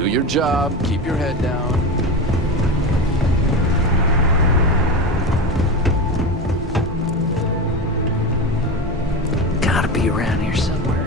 Do your job, keep your head down. Gotta be around here somewhere.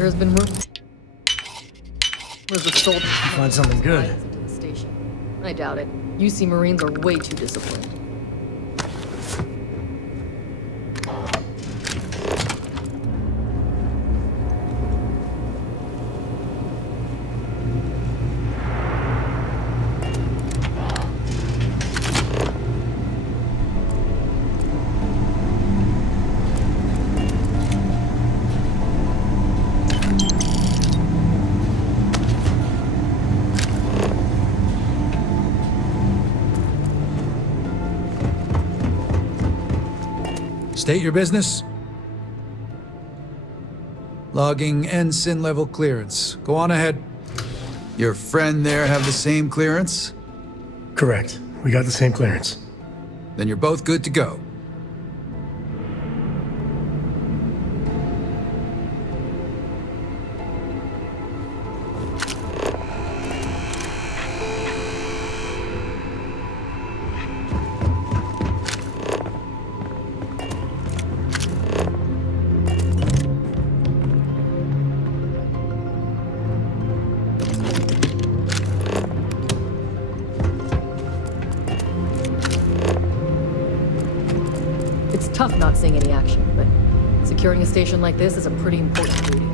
There has been rumors of soldiers. You find something good? Into the station. I doubt it. UC Marines are way too disciplined. State your business. Logging ensign level clearance. Go on ahead. Your friend there have the same clearance? Correct. We got the same clearance. Then you're both good to go. It's tough not seeing any action, but securing a station like this is a pretty important duty.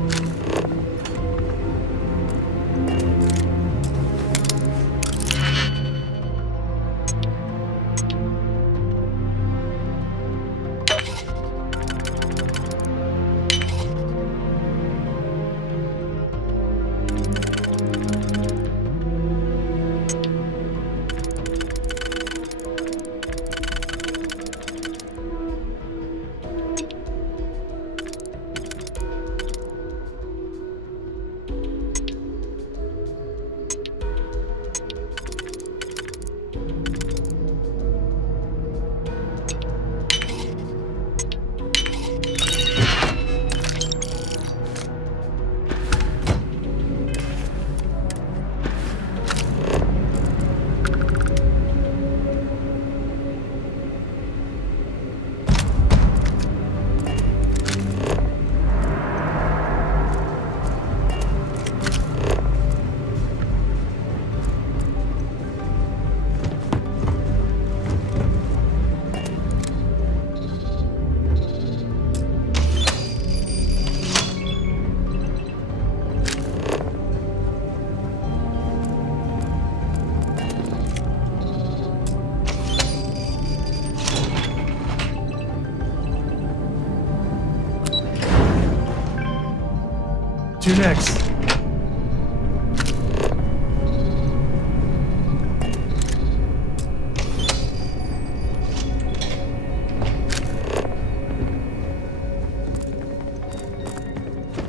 to next?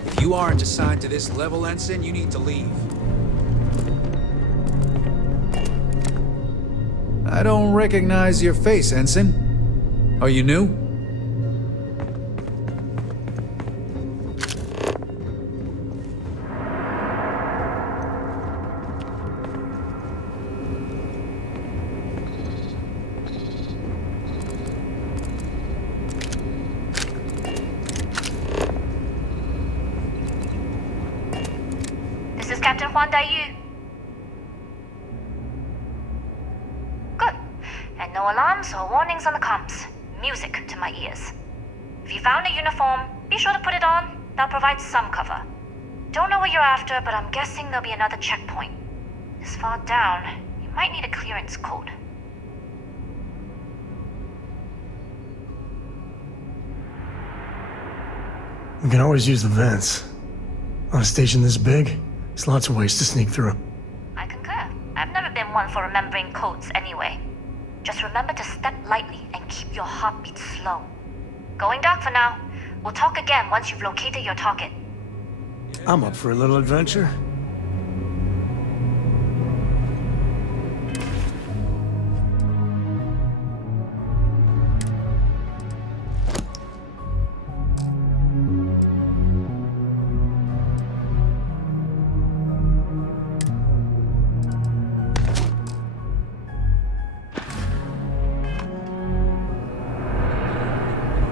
If you aren't assigned to this level, Ensign, you need to leave. I don't recognize your face, Ensign. Are you new? This is Captain Huan Daiyu. Good. And no alarms or warnings on the comms. Music to my ears. If you found a uniform, be sure to put it on. That'll provide some cover. Don't know what you're after, but I'm guessing there'll be another checkpoint. This far down, you might need a clearance code. We can always use the vents. On a station this big, there's lots of ways to sneak through. I concur. I've never been one for remembering codes anyway. Just remember to step lightly and keep your heartbeat slow. Going dark for now. We'll talk again once you've located your target. I'm up for a little adventure.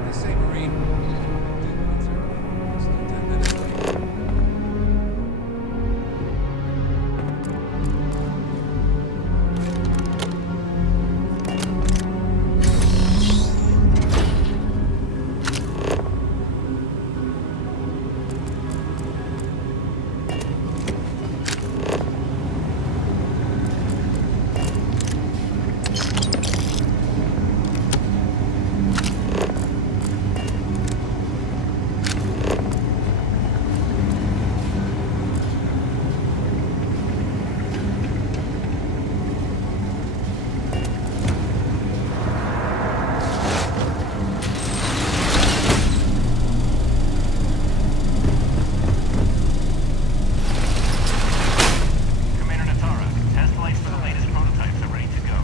They say Marine. 10 minutes early. Still 10 minutes late. Commander Natara, test flights for the latest prototypes are ready to go.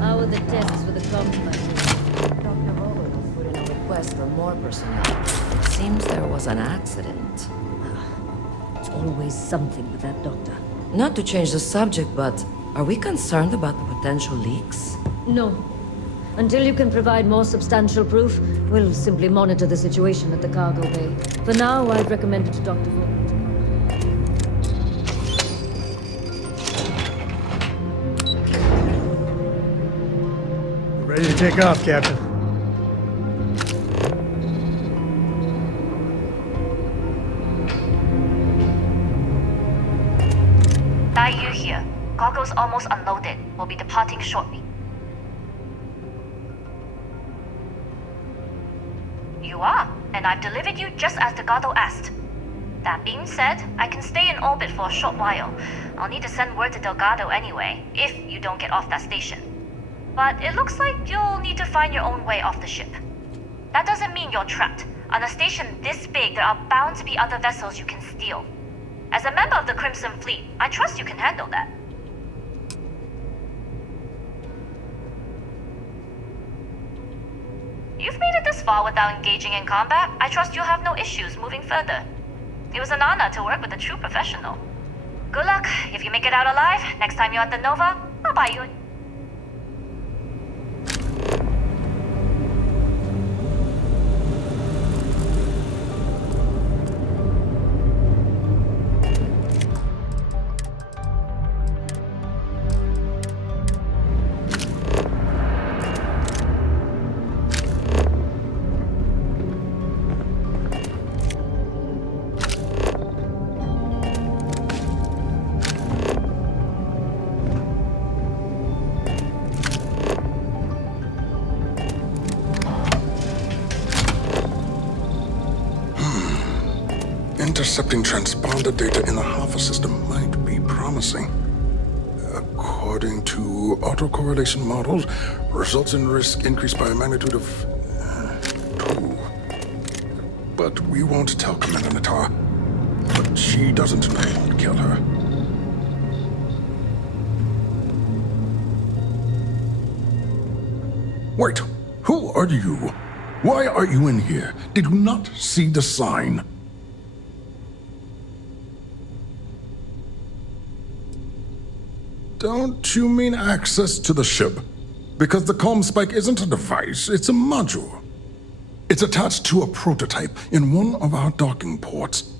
How are the tests for the comms? Dr. Roberts put in a request for more personnel. Seems there was an accident. It's always something with that doctor. Not to change the subject, but are we concerned about the potential leaks? No. Until you can provide more substantial proof, we'll simply monitor the situation at the cargo bay. For now, I'd recommend it to Dr. Vaughan. Ready to take off, Captain. Dai Yu here. Cargo's almost unloaded. We'll be departing shortly. You are, and I've delivered you just as Delgado asked. That being said, I can stay in orbit for a short while. I'll need to send word to Delgado anyway, if you don't get off that station. But it looks like you'll need to find your own way off the ship. That doesn't mean you're trapped. On a station this big, there are bound to be other vessels you can steal. As a member of the Crimson Fleet, I trust you can handle that. You've made it this far without engaging in combat. I trust you'll have no issues moving further. It was an honor to work with a true professional. Good luck. If you make it out alive, next time you're at the Nova, I'll buy you. Intercepting transponder data in the Alpha system might be promising. According to autocorrelation models, results in risk increased by a magnitude of 2. But we won't tell Commander Natar. But she doesn't know it won't kill her. Wait, who are you? Why are you in here? Did you not see the sign? Don't you mean access to the ship? Because the comm spike isn't a device, it's a module. It's attached to a prototype in one of our docking ports.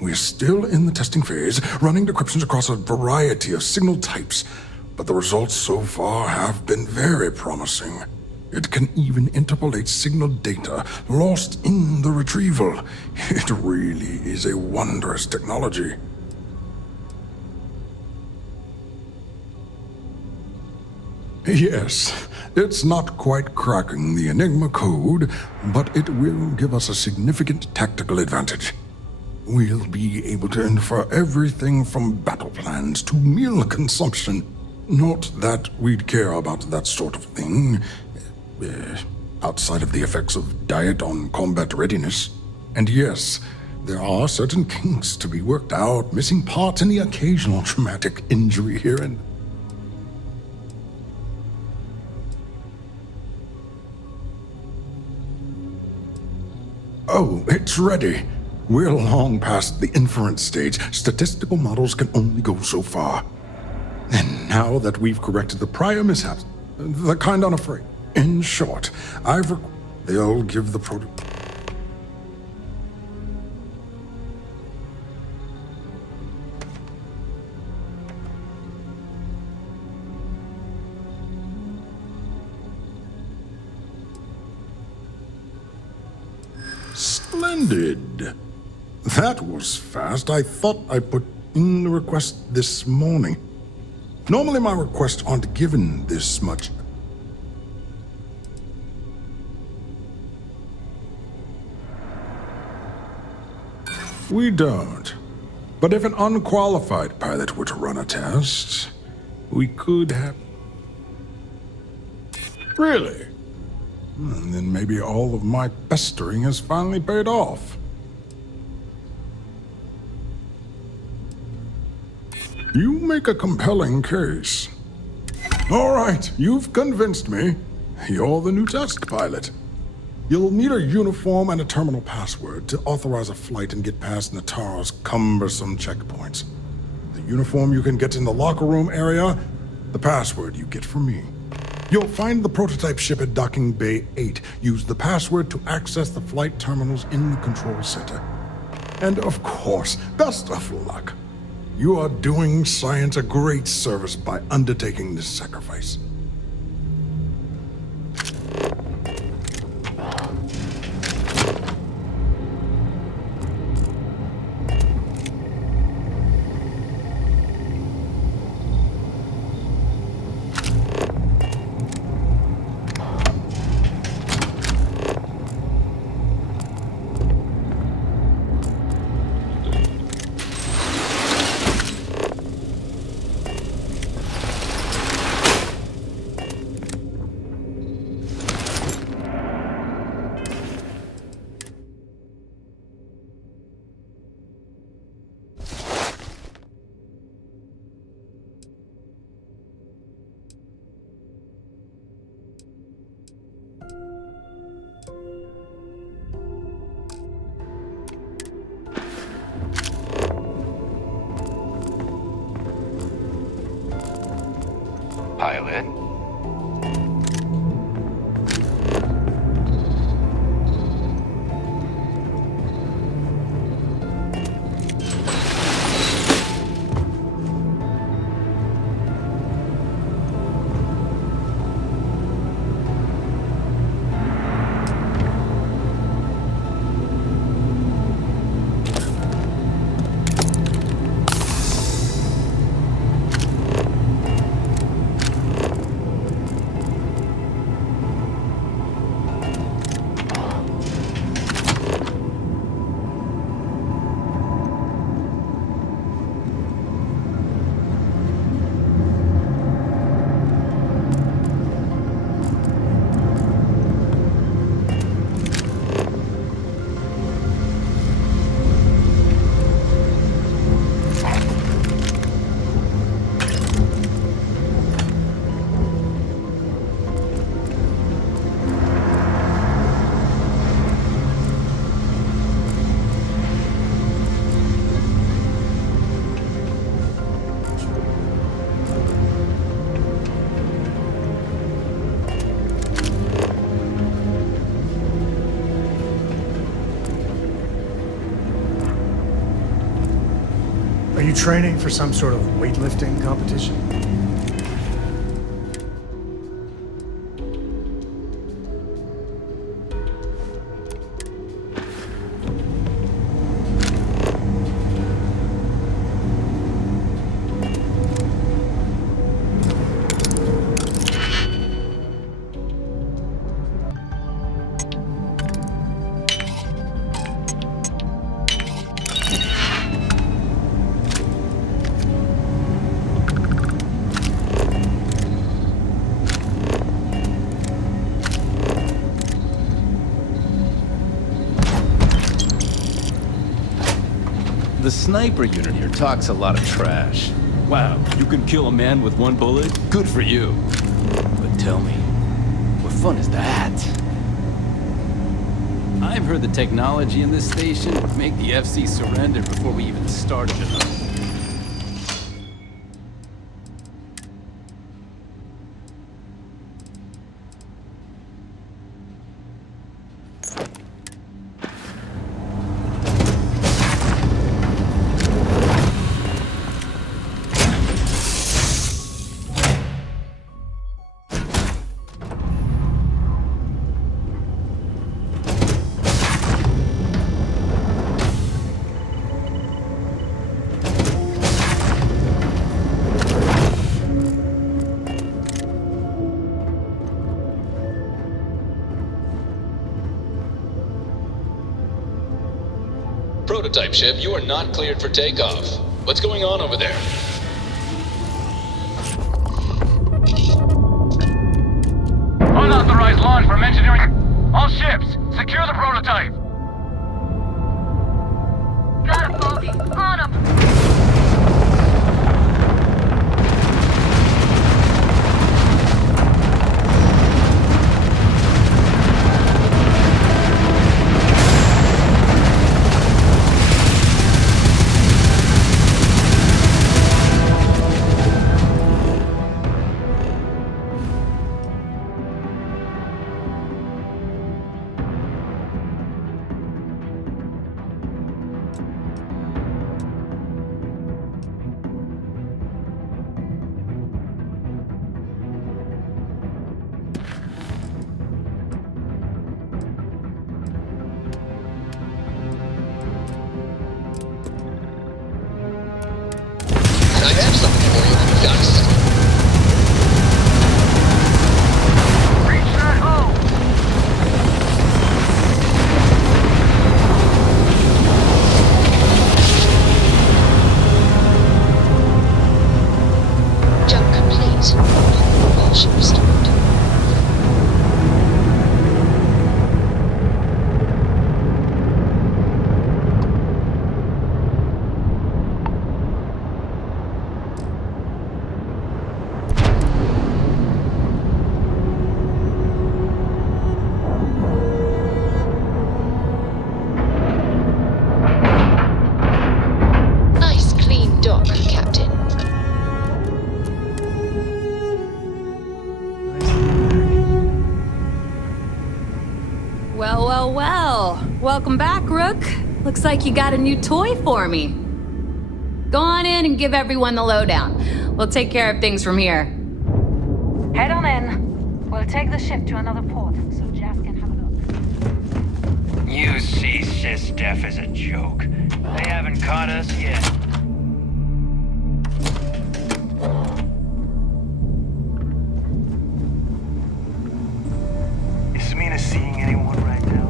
We're still in the testing phase, running decryptions across a variety of signal types, but the results so far have been very promising. It can even interpolate signal data lost in the retrieval. It really is a wondrous technology. Yes, it's not quite cracking the Enigma code, but it will give us a significant tactical advantage. We'll be able to infer everything from battle plans to meal consumption. Not that we'd care about that sort of thing, outside of the effects of diet on combat readiness. And yes, there are certain kinks to be worked out, missing parts and the occasional traumatic injury here and... Oh, it's ready. We're long past the inference stage. Statistical models can only go so far. And now that we've corrected the prior mishaps, the kind unafraid. In short, they'll give the Splendid. That was fast. I thought I put in the request this morning. Normally my requests aren't given this much. We don't. But if an unqualified pilot were to run a test, we could have... Really? And then maybe all of my pestering has finally paid off. You make a compelling case. All right, you've convinced me. You're the new test pilot. You'll need a uniform and a terminal password to authorize a flight and get past Natar's cumbersome checkpoints. The uniform you can get in the locker room area, the password you get from me. You'll find the prototype ship at Docking Bay 8. Use the password to access the flight terminals in the control center. And of course, best of luck. You are doing science a great service by undertaking this sacrifice. Pilot. Are you training for some sort of weightlifting competition? The sniper unit here talks a lot of trash. Wow, you can kill a man with one bullet? Good for you. But tell me, what fun is that? I've heard the technology in this station would make the FC surrender before we even started it. Prototype ship, you are not cleared for takeoff. What's going on over there? Unauthorized launch from engineering. All ships, secure the prototype. Got a bogey. On him. I have something for you. Got a second? Reach that hole! Jump complete. All ship restored. Nice clean dock, Captain. Well, well, well. Welcome back, Rook. Looks like you got a new toy for me. Go on in and give everyone the lowdown. We'll take care of things from here. Head on in. We'll take the ship to another port so Jeff can have a look. You see, SysDef is a joke. They haven't caught us yet. Is Samina seeing anyone right now?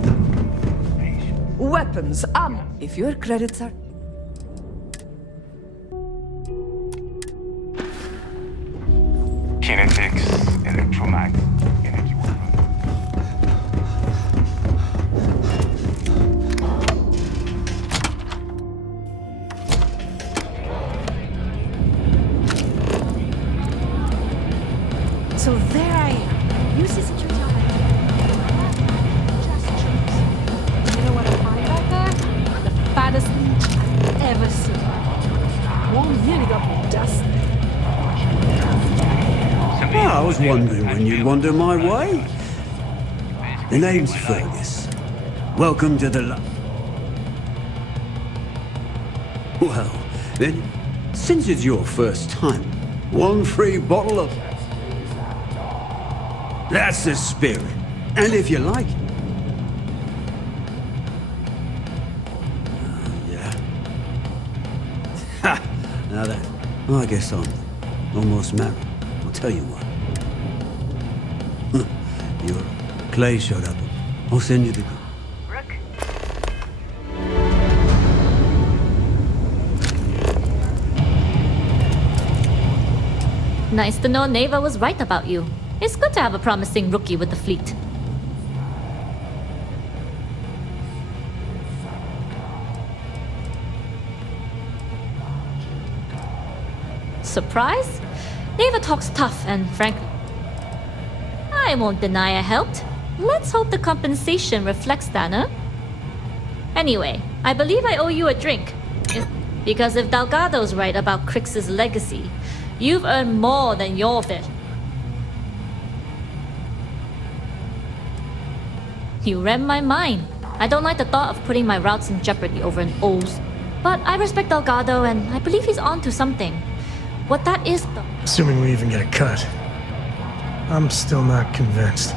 Weapons, ammo. If your credits are... Kinetics, electromagnetic, energy worker. So there I am. You see what you're telling me. Just troops. You know what I find back there? The fattest leech I've ever seen. Won't nearly got me dusty. I was wondering when you'd wander my way. The name's Fergus. Welcome to the Well, then, since it's your first time, one free bottle of... That's the spirit. And if you like it... Yeah. Ha! Now that... I guess I'm almost married. I'll tell you what. Your Clay showed up. I'll send you the... Rook? Nice to know Neva was right about you. It's good to have a promising rookie with the fleet. Surprise? Neva talks tough and frankly, I won't deny I helped. Let's hope the compensation reflects that, huh? Anyway, I believe I owe you a drink. Because if Delgado's right about Crix's legacy, you've earned more than your bit. You read my mind. I don't like the thought of putting my routes in jeopardy over an O's. But I respect Delgado and I believe he's on to something. What that is, though. Assuming we even get a cut. I'm still not convinced.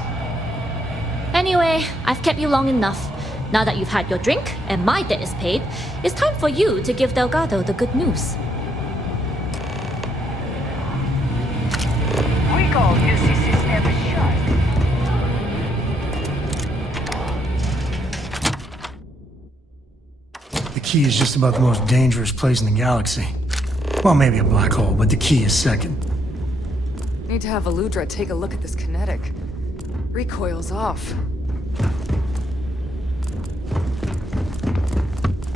Anyway, I've kept you long enough. Now that you've had your drink and my debt is paid, it's time for you to give Delgado the good news. We call UCC's never shut. The key is just about the most dangerous place in the galaxy. Well, maybe a black hole, but the key is second. Need to have Aludra take a look at this kinetic. Recoil's off.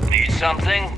Need something?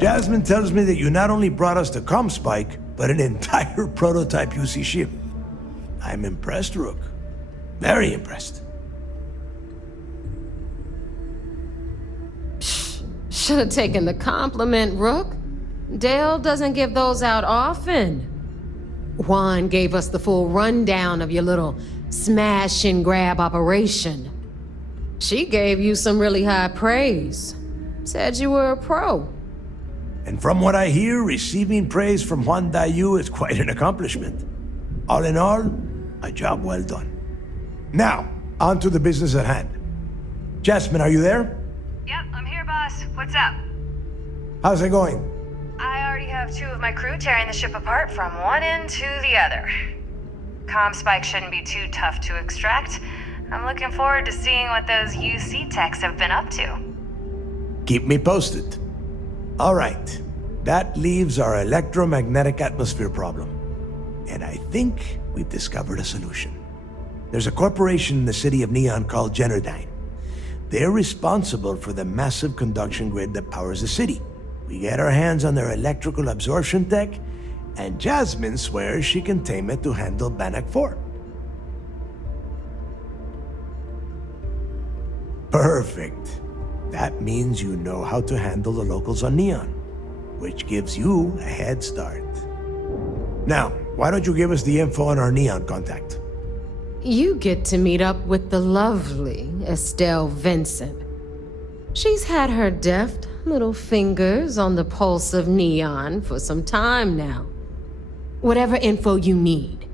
Jasmine tells me that you not only brought us the Comspike, but an entire prototype UC ship. I'm impressed, Rook. Very impressed. Should have taken the compliment, Rook. Dale doesn't give those out often. Juan gave us the full rundown of your little smash and grab operation. She gave you some really high praise. Said you were a pro. And from what I hear, receiving praise from Juan Dayu is quite an accomplishment. All in all, a job well done. Now, on to the business at hand. Jasmine, are you there? Yep, I'm here, boss. What's up? How's it going? I already have 2 of my crew tearing the ship apart from one end to the other. Comm spike shouldn't be too tough to extract. I'm looking forward to seeing what those UC techs have been up to. Keep me posted. All right. That leaves our electromagnetic atmosphere problem. And I think we've discovered a solution. There's a corporation in the city of Neon called Generdyne. They're responsible for the massive conduction grid that powers the city. We get our hands on their electrical absorption tech, and Jasmine swears she can tame it to handle Bannock 4. Perfect. That means you know how to handle the locals on Neon, which gives you a head start. Now, why don't you give us the info on our Neon contact? You get to meet up with the lovely Estelle Vincent. She's had her deft little fingers on the pulse of Neon for some time now. Whatever info you need,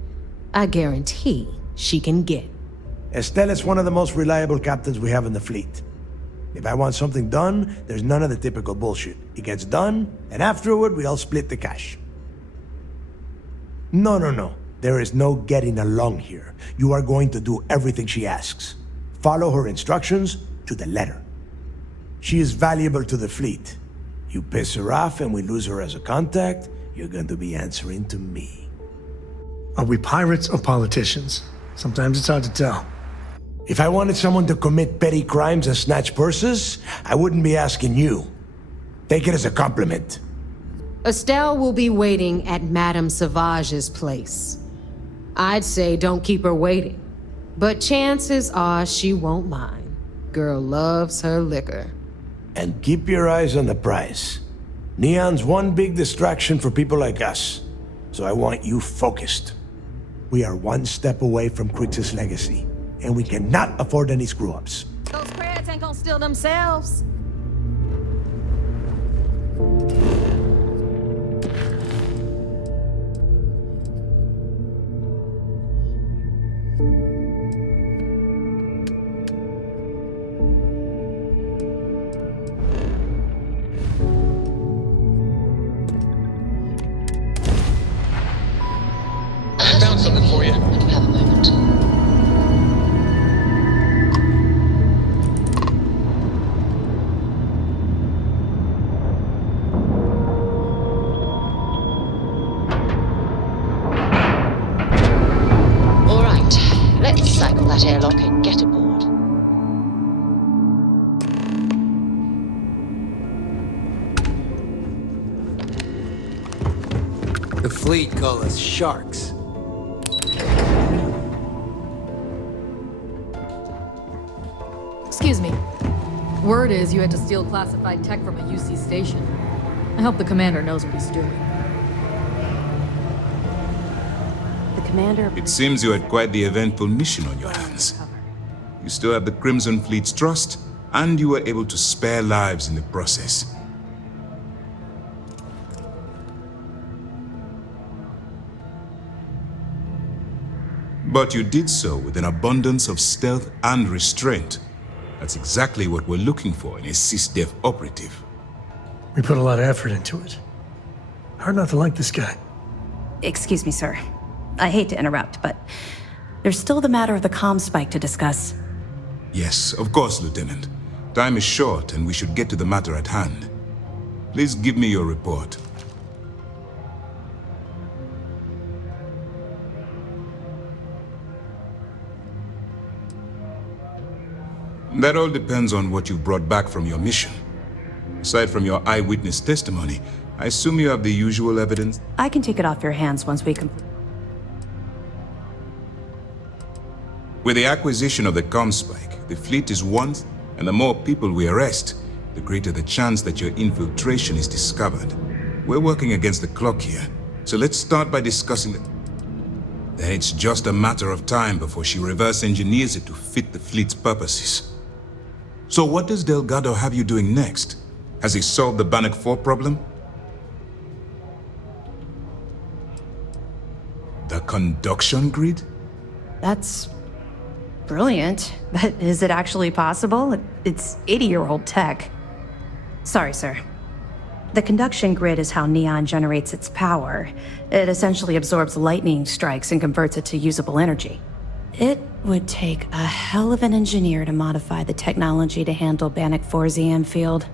I guarantee she can get. Estelle is one of the most reliable captains we have in the fleet. If I want something done, there's none of the typical bullshit. It gets done, and afterward we all split the cash. No. There is no getting along here. You are going to do everything she asks. Follow her instructions to the letter. She is valuable to the fleet. You piss her off and we lose her as a contact, you're going to be answering to me. Are we pirates or politicians? Sometimes it's hard to tell. If I wanted someone to commit petty crimes and snatch purses, I wouldn't be asking you. Take it as a compliment. Estelle will be waiting at Madame Sauvage's place. I'd say don't keep her waiting, but chances are she won't mind. Girl loves her liquor. And keep your eyes on the prize. Neon's one big distraction for people like us, so I want you focused. We are one step away from Crix's legacy, and we cannot afford any screw-ups. Those creds ain't gonna steal themselves. I found something for you. I do have a moment. All right, let's cycle that airlock and get aboard. The fleet call us sharks. Excuse me. Word is you had to steal classified tech from a UC station. I hope the commander knows what he's doing. The commander... It seems you had quite the eventful mission on your hands. You still have the Crimson Fleet's trust, and you were able to spare lives in the process. But you did so with an abundance of stealth and restraint. That's exactly what we're looking for in a SysDef operative. We put a lot of effort into it. Hard not to like this guy. Excuse me, sir. I hate to interrupt, but there's still the matter of the comm spike to discuss. Yes, of course, Lieutenant. Time is short, and we should get to the matter at hand. Please give me your report. That all depends on what you brought back from your mission. Aside from your eyewitness testimony, I assume you have the usual evidence? I can take it off your hands once we complete. With the acquisition of the Comspike, the fleet is one, and the more people we arrest, the greater the chance that your infiltration is discovered. We're working against the clock here, so let's start by discussing the... Then it's just a matter of time before she reverse engineers it to fit the fleet's purposes. So what does Delgado have you doing next? Has he solved the Bannock 4 problem? The conduction grid? That's brilliant, but is it actually possible? It's 80-year-old tech. Sorry, sir. The conduction grid is how Neon generates its power. It essentially absorbs lightning strikes and converts it to usable energy. It would take a hell of an engineer to modify the technology to handle Bannock 4's EM field.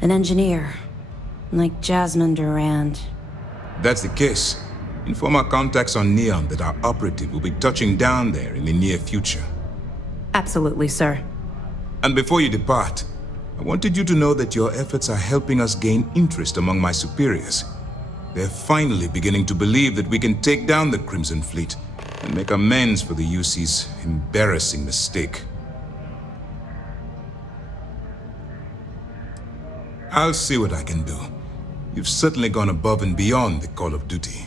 An engineer, like Jasmine Durand. That's the case. Inform our contacts on Neon that our operative will be touching down there in the near future. Absolutely, sir. And before you depart, I wanted you to know that your efforts are helping us gain interest among my superiors. They're finally beginning to believe that we can take down the Crimson Fleet and make amends for the UC's embarrassing mistake. I'll see what I can do. You've certainly gone above and beyond the call of duty.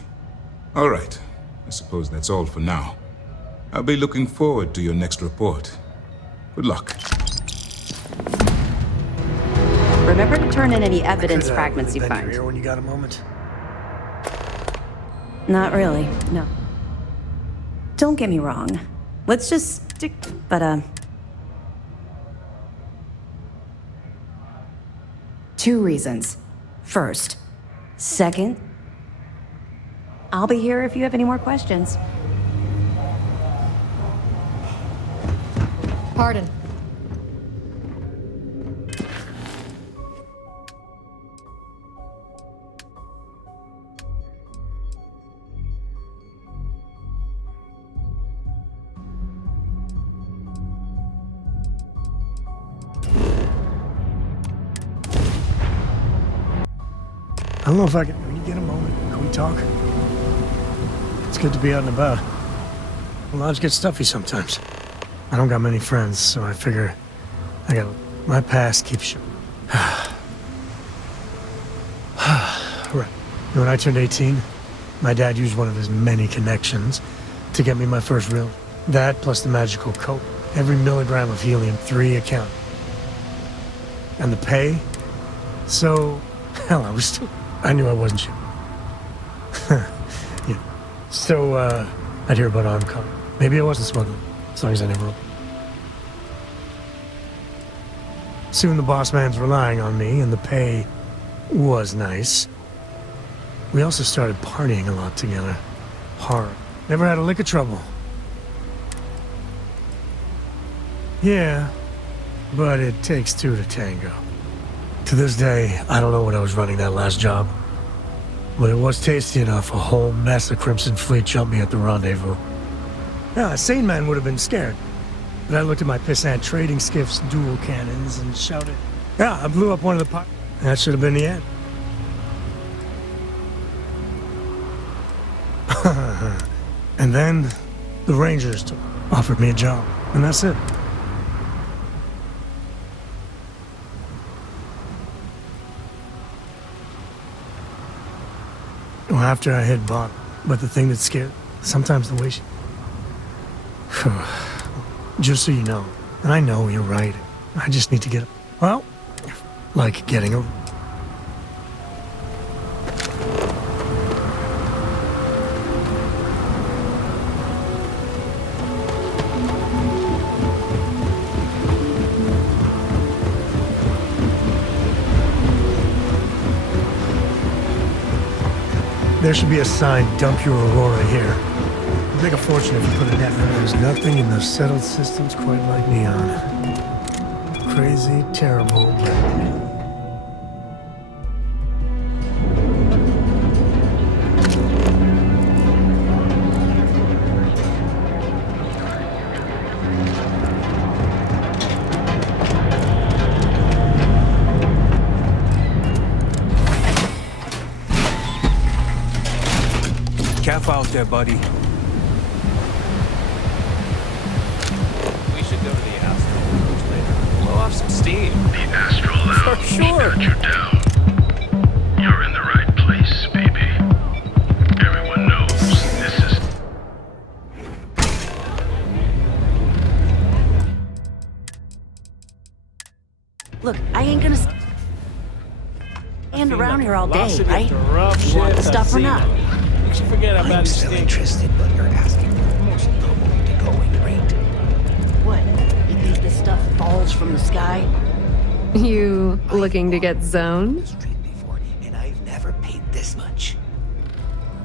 All right, I suppose that's all for now. I'll be looking forward to your next report. Good luck. Remember to turn in any evidence fragments you really bend find. your ear when you got a moment? Not really, no. Don't get me wrong. Let's just stick, but, 2 reasons. First. Second, I'll be here if you have any more questions. Pardon. I don't know if I can... When you get a moment, can we talk? It's good to be out and about. Lives get stuffy sometimes. I don't got many friends, so I figure I got... My past keeps you... Right. When I turned 18, my dad used one of his many connections to get me my first real... That plus the magical coat. Every milligram of helium-3 account. And the pay? So... Hell, I was still... I knew I wasn't shit. Yeah. So, I'd hear about armed car. Maybe I wasn't smuggling, as long as I never opened. Soon the boss man's relying on me, and the pay was nice. We also started partying a lot together. Hard. Never had a lick of trouble. Yeah, but it takes 2 to tango. To this day, I don't know what I was running that last job. But it was tasty enough, a whole mess of Crimson Fleet jumped me at the rendezvous. Now, a sane man would have been scared. But I looked at my pissant trading skiff's dual cannons and shouted, yeah, I blew up one of the That should have been the end. And then, the Rangers offered me a job. And that's it. Well, after I hit bottom. But the thing that scared, sometimes the way she... Just so you know, and I know you're right, I just need to get... Well, like getting a... There should be a sign, dump your Aurora here. You'd make a fortune if you put a net. There's nothing in those settled systems quite like Neon. Crazy, terrible, but... Careful out there, buddy. we should go to the Astral Lounge later. Blow off some steam. The Astral Lounge For sure. got you down. You're in the right place, baby. Everyone knows this is... Look, I ain't gonna stand around here all day, right? You want the stuff or not? You should forget about I'm still interested, but you're asking for the most double to going rate. What? You think this stuff falls from the sky? You looking to get zoned? And I've never paid this much.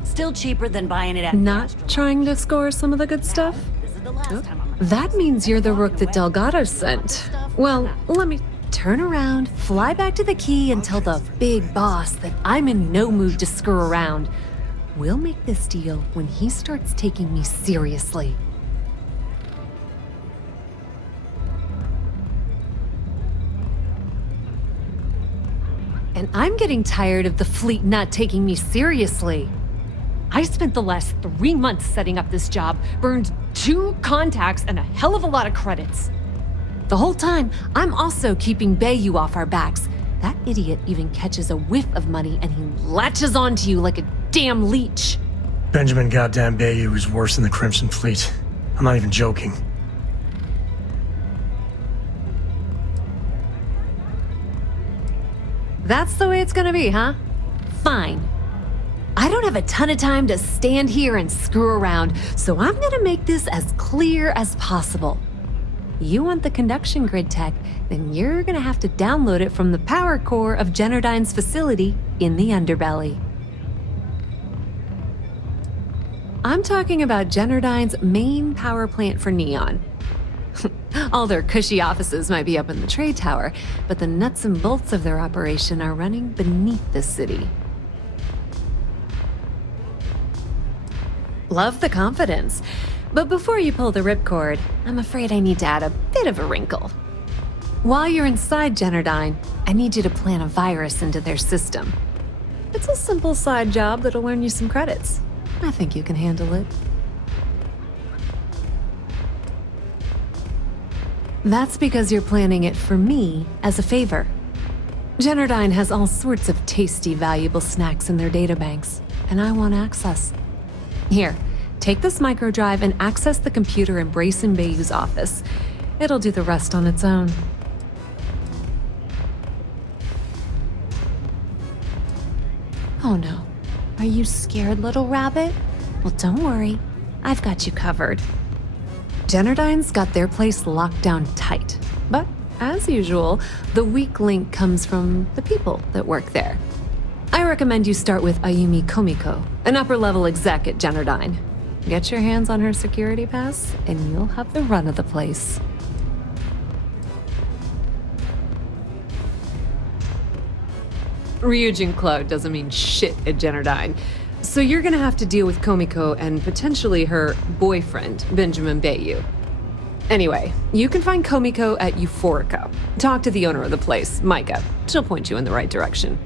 Still cheaper than buying it at Not trying to score some of the good stuff? Oh, that means you're the rook that Delgado sent. Well, let me turn around, fly back to the key, and tell the big boss that I'm in no mood to screw around. We'll make this deal when he starts taking me seriously. And I'm getting tired of the fleet not taking me seriously. I spent the last 3 months setting up this job, burned 2 contacts and a hell of a lot of credits. The whole time, I'm also keeping Bayou off our backs. That idiot even catches a whiff of money and he latches onto you like a damn leech. Benjamin goddamn Bayou is worse than the Crimson Fleet. I'm not even joking. That's the way it's gonna be, huh? Fine. I don't have a ton of time to stand here and screw around, so I'm gonna make this as clear as possible. You want the conduction grid tech, then you're gonna have to download it from the power core of Generdyne's facility in the underbelly. I'm talking about Generdyne's main power plant for Neon. All their cushy offices might be up in the trade tower, but the nuts and bolts of their operation are running beneath the city. Love the confidence. But before you pull the ripcord, I'm afraid I need to add a bit of a wrinkle. While you're inside Generdyne, I need you to plant a virus into their system. It's a simple side job that'll earn you some credits. I think you can handle it. That's because you're planning it for me as a favor. Generdyne has all sorts of tasty, valuable snacks in their databanks, and I want access. Here, take this microdrive and access the computer in Brayson Bayou's office. It'll do the rest on its own. Oh no. Are you scared, little rabbit? Well, don't worry. I've got you covered. Generdyne's got their place locked down tight. But, as usual, the weak link comes from the people that work there. I recommend you start with Ayumi Komiko, an upper-level exec at Generdyne. Get your hands on her security pass, and you'll have the run of the place. Ryujin Cloud doesn't mean shit at Generdyne, so you're gonna have to deal with Komiko and potentially her boyfriend, Benjamin Bayou. Anyway, you can find Komiko at Euphorica. Talk to the owner of the place, Micah. She'll point you in the right direction.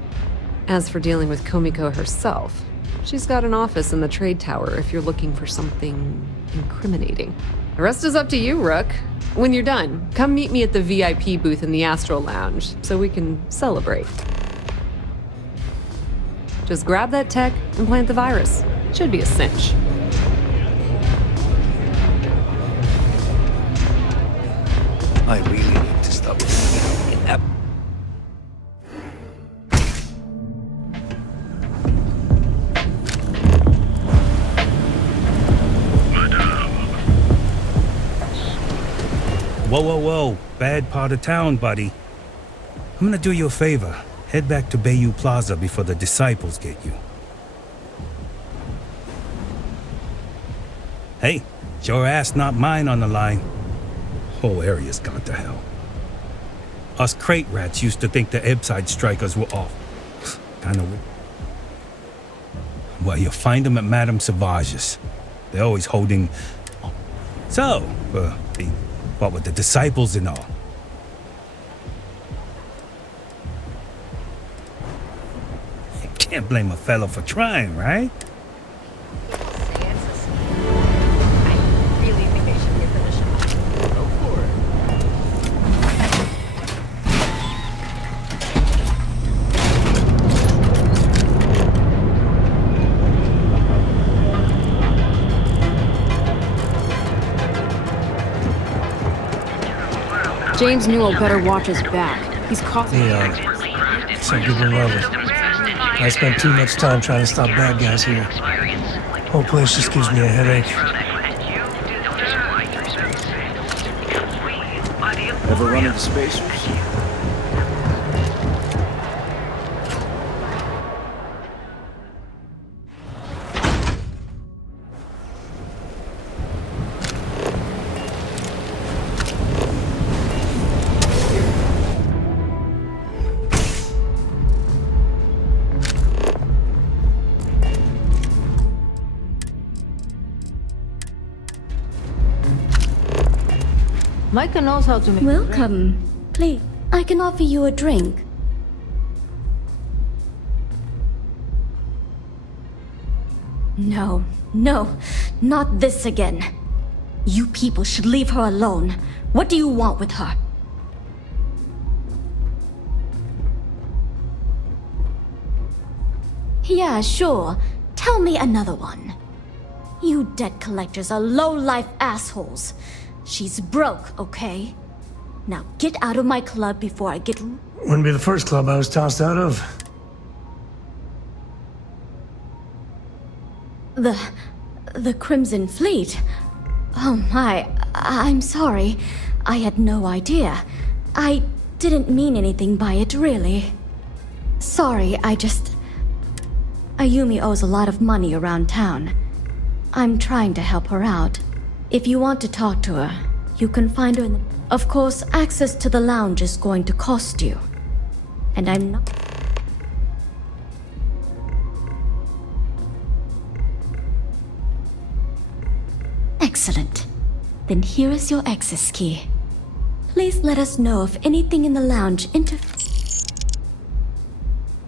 As for dealing with Komiko herself, she's got an office in the trade tower if you're looking for something incriminating. The rest is up to you, Rook. When you're done, come meet me at the VIP booth in the Astral Lounge so we can celebrate. Just grab that tech and plant the virus. Should be a cinch. I really need to stop getting up. Whoa, whoa, whoa. Bad part of town, buddy. I'm gonna do you a favor. Head back to Bayou Plaza before the disciples get you. Hey, it's your ass, not mine on the line. Whole area's gone to hell. Us crate rats used to think the Ebside strikers were off. Kinda weird. Well, you'll find them at Madame Savage's. They're always holding... So, what with the disciples and all? Can't blame a fellow for trying, right? I really think they should give it a shot. Go for it. James Newell better watch his back. He's caught. Leon. Some people love it. I spent too much time trying to stop bad guys here. Whole place just gives me a headache. Ever run into spacers? Micah knows how to make. Welcome. Please, I can offer you a drink. No, not this again. You people should leave her alone. What do you want with her? Yeah, sure. Tell me another one. You debt collectors are low-life assholes. She's broke, okay? Now get out of my club before I get... Wouldn't be the first club I was tossed out of. The Crimson Fleet? Oh my, I'm sorry. I had no idea. I didn't mean anything by it, really. Sorry, Ayumi owes a lot of money around town. I'm trying to help her out. If you want to talk to her, you can find her in the... Of course, access to the lounge is going to cost you. And I'm not... Excellent. Then here is your access key. Please let us know if anything in the lounge interferes.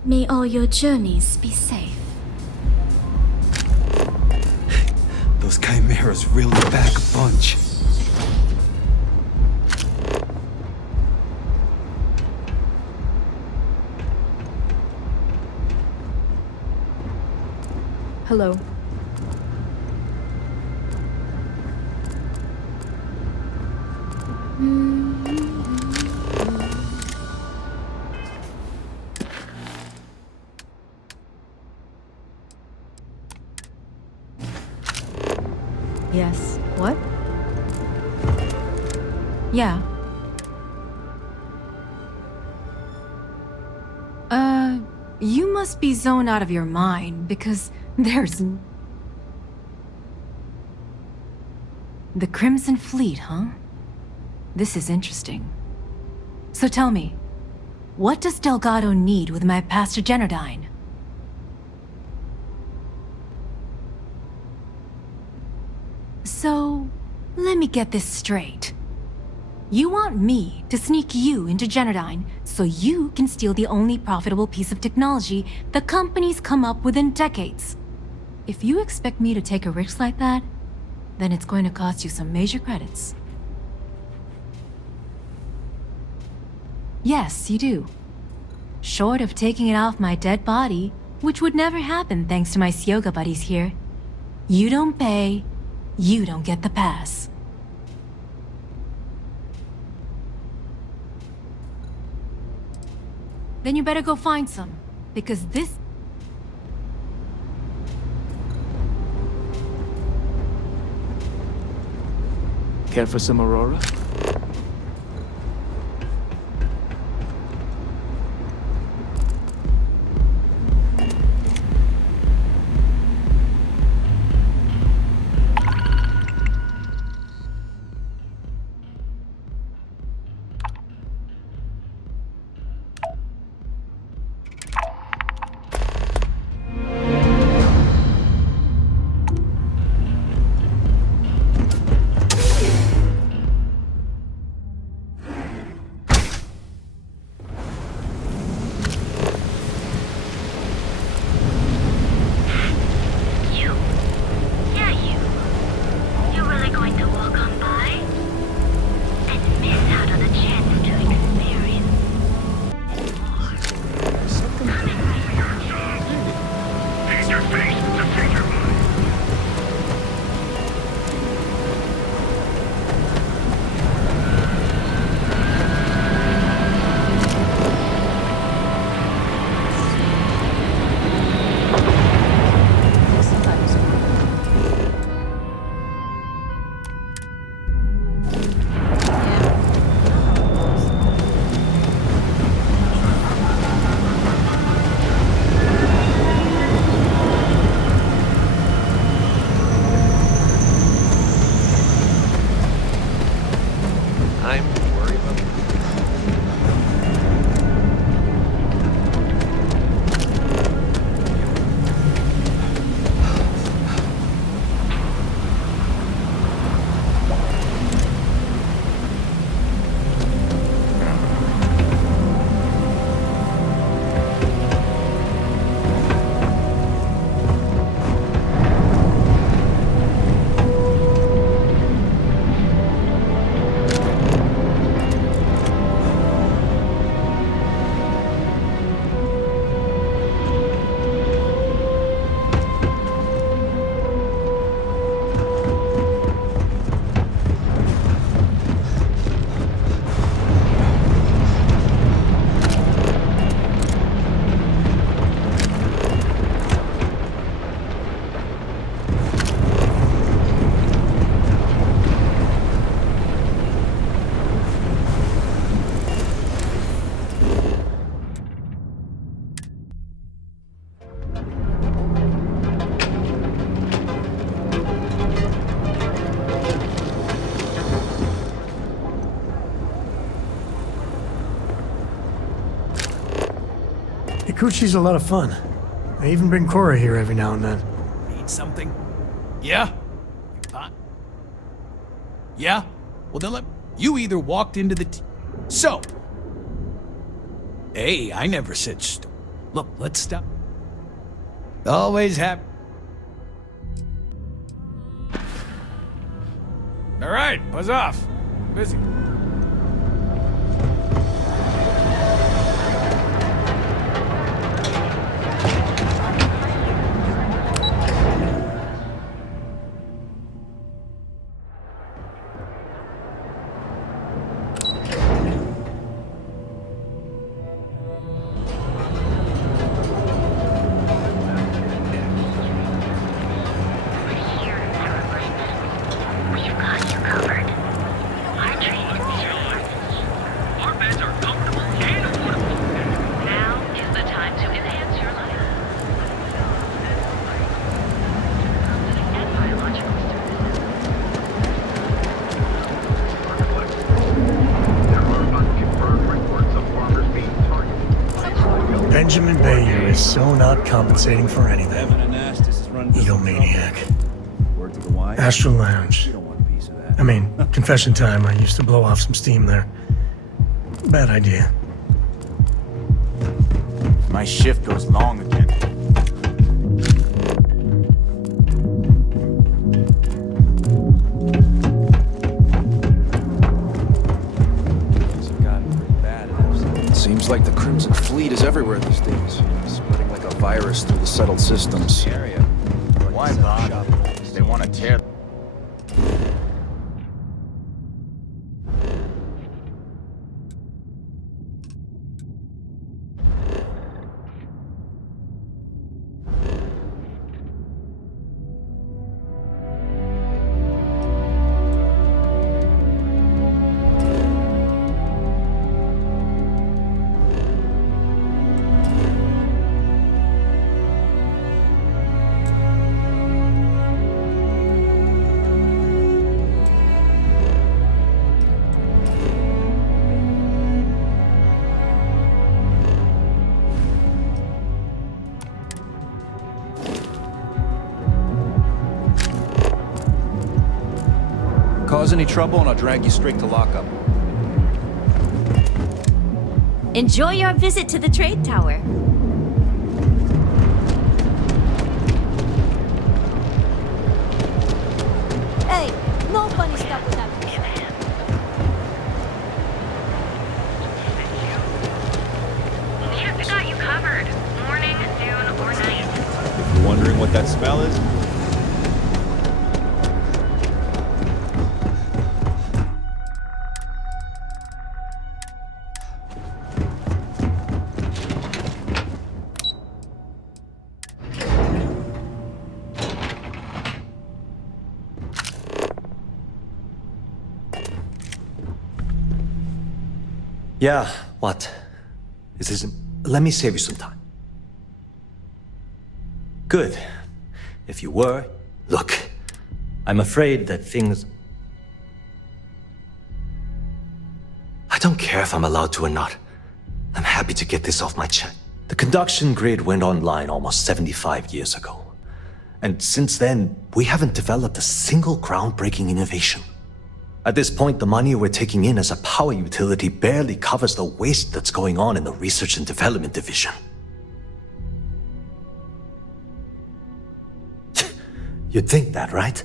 May all your journeys be safe. Those chimeras really back a bunch. Hello. Yes. What? Yeah. You must be zoned out of your mind, because there's... The Crimson Fleet, huh? This is interesting. So tell me, what does Delgado need with my Pastor Generdyne? So, let me get this straight. You want me to sneak you into Generdyne so you can steal the only profitable piece of technology the company's come up with in decades. If you expect me to take a risk like that, then it's going to cost you some major credits. Yes, you do. Short of taking it off my dead body, which would never happen thanks to my Syoga buddies here. You don't pay, you don't get the pass. Then you better go find some, because this... Care for some Aurora? time to worry about it. Kikuchi's a lot of fun. I even bring Cora here every now and then. Need something? Yeah? Huh? Yeah? Well then you either walked into the So! Hey, I never said Look, let's stop. Always happy. Alright, buzz off. Busy. Benjamin Bayou is so not compensating for anything. Egomaniac. Astral Lounge. I mean, confession time, I used to blow off some steam there. Bad idea. My shift goes long again. Seems like the Crimson Fleet is everywhere these days, spreading like a virus through the settled systems. Why bother? They want to tear. Cause any trouble and I'll drag you straight to lockup. Enjoy your visit to the trade tower. Hey, no funny stuff with that. Ship got you covered. Morning, noon, or night. If you're wondering what that spell is, Yeah, what? This isn't... Let me save you some time. Good. If you were... Look, I'm afraid that things... don't care if I'm allowed to or not. I'm happy to get this off my chest. The conduction grid went online almost 75 years ago. And since then, we haven't developed a single groundbreaking innovation. At this point, the money we're taking in as a power utility barely covers the waste that's going on in the research and development division. You'd think that, right?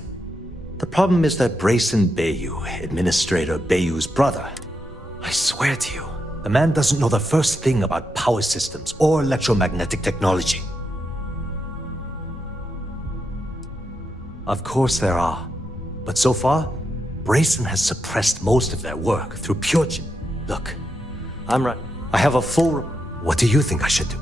The problem is that Brayson Bayou, Administrator Bayou's brother, I swear to you, the man doesn't know the first thing about power systems or electromagnetic technology. Of course there are, but so far, Brayson has suppressed most of their work through pure Look, I'm right. I have a full... What do you think I should do?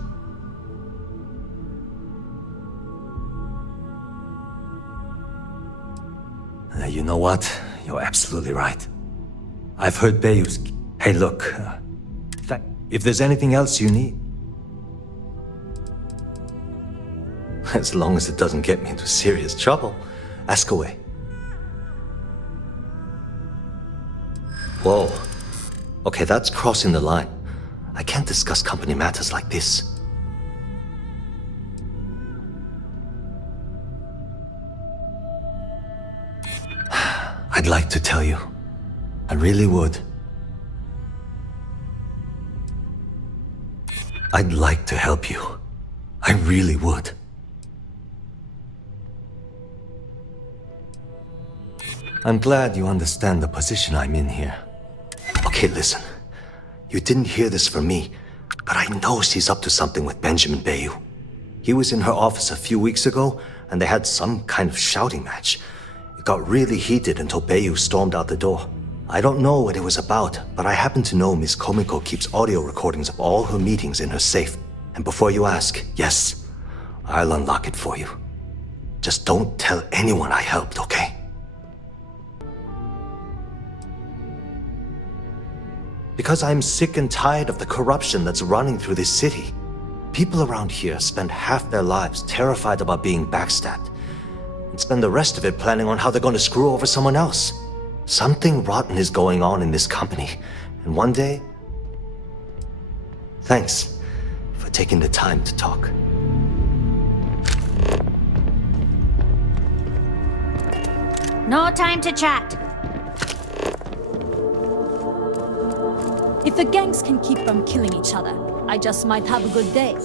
You know what? You're absolutely right. I've heard Bayou's... Hey, look. If there's anything else you need... As long as it doesn't get me into serious trouble, ask away. Whoa. Okay, that's crossing the line. I can't discuss company matters like this. I'd like to tell you. I really would. I'd like to help you. I really would. I'm glad you understand the position I'm in here. Okay, listen. You didn't hear this from me, but I know she's up to something with Benjamin Bayou. He was in her office a few weeks ago, and they had some kind of shouting match. It got really heated until Bayou stormed out the door. I don't know what it was about, but I happen to know Miss Komiko keeps audio recordings of all her meetings in her safe. And before you ask, yes, I'll unlock it for you. Just don't tell anyone I helped, okay? Because I'm sick and tired of the corruption that's running through this city. People around here spend half their lives terrified about being backstabbed, and spend the rest of it planning on how they're going to screw over someone else. Something rotten is going on in this company, and one day... Thanks for taking the time to talk. No time to chat. If the gangs can keep from killing each other, I just might have a good day.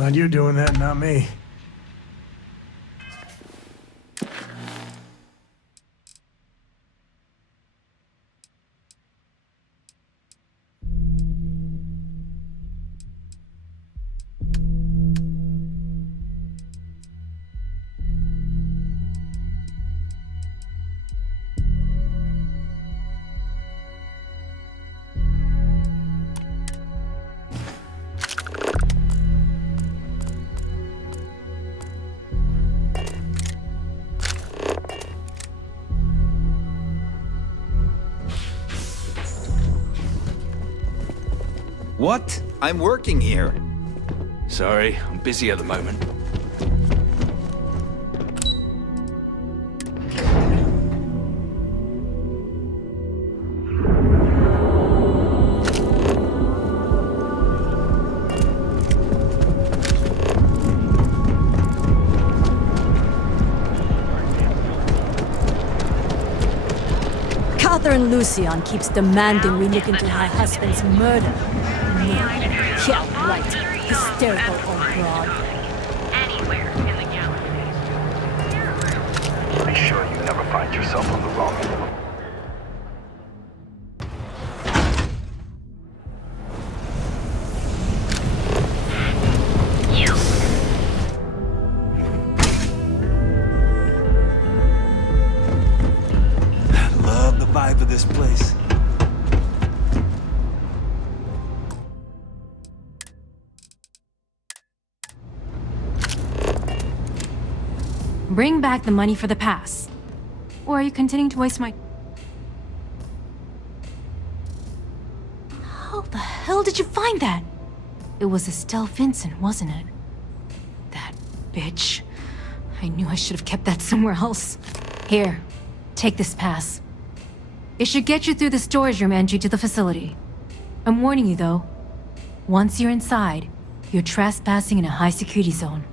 Glad you're doing that, not me. What? I'm working here. Sorry, I'm busy at the moment. Catherine Lucian keeps demanding we look into her husband's murder. Yeah, right. Hysterical old broad. Be sure you never find yourself on the wrong end of Love the vibe of this place. Bring back the money for the pass. Or are you continuing to waste my... How the hell did you find that? It was Estelle Vincent, wasn't it? That bitch. I knew I should have kept that somewhere else. Here, take this pass. It should get you through the storage room entry to the facility. I'm warning you though. Once you're inside, you're trespassing in a high security zone.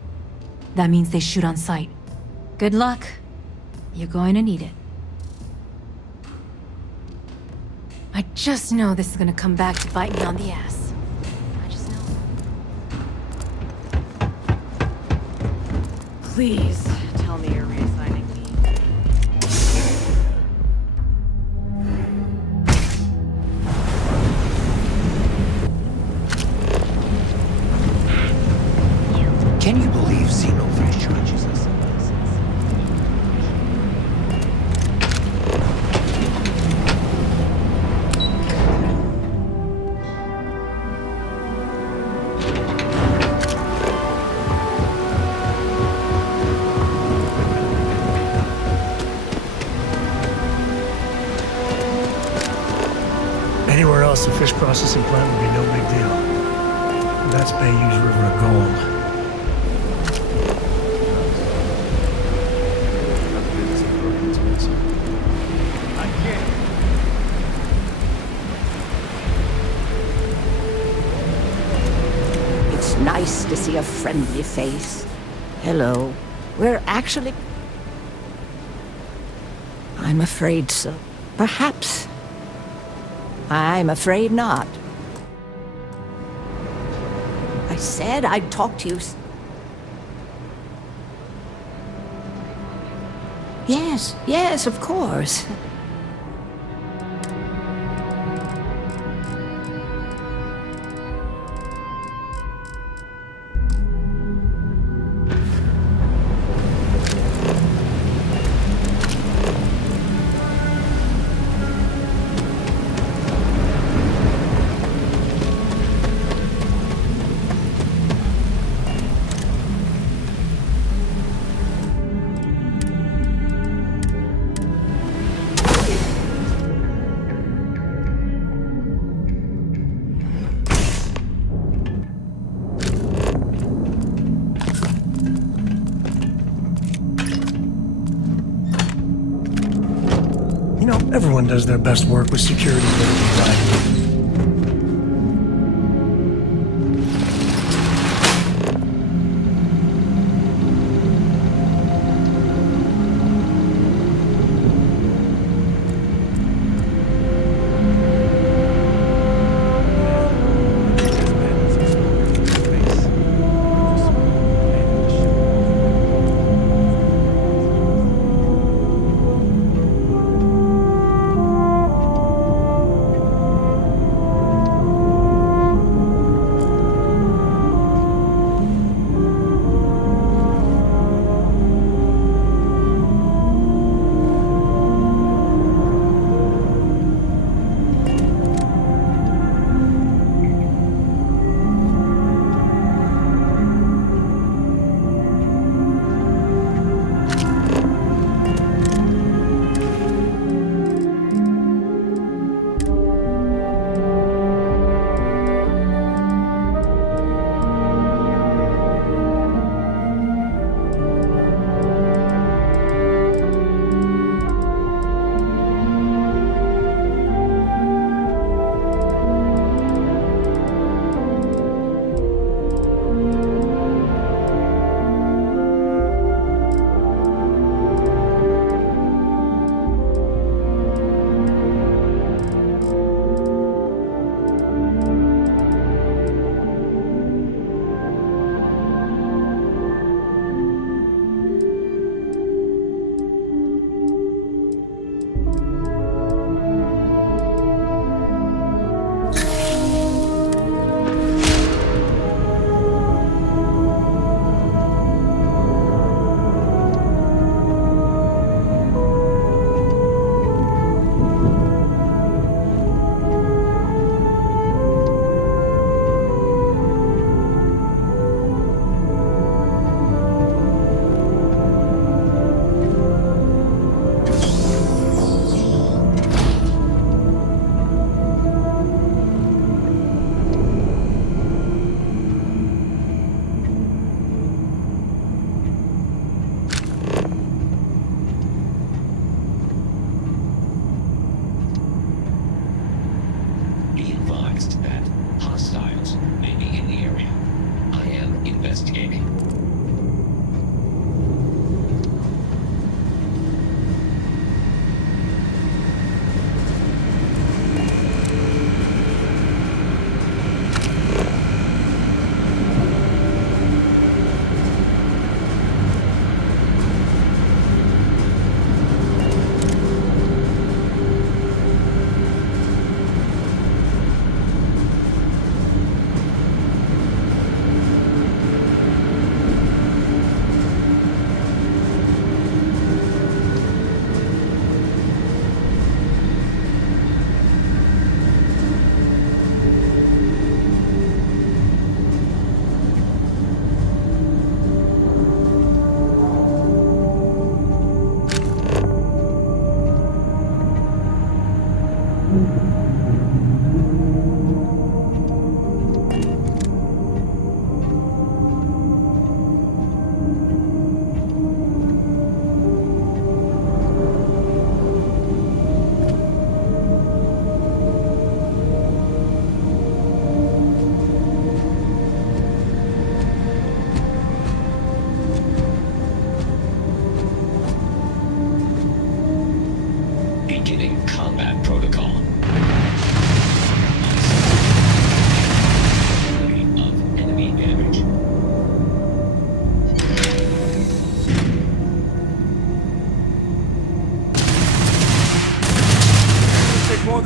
That means they shoot on sight. Good luck. You're going to need it. I just know this is gonna come back to bite me on the ass. I just know. Please, tell me you're reassigning me. Can you believe Xenofish charges us? Anywhere else, a fish processing plant would be no big deal. That's Bayou's River of Gold. It's nice to see a friendly face. Hello. We're actually... I'm afraid so. Perhaps. I'm afraid not. I said I'd talk to you. Yes, of course. Everyone does their best work with security provided.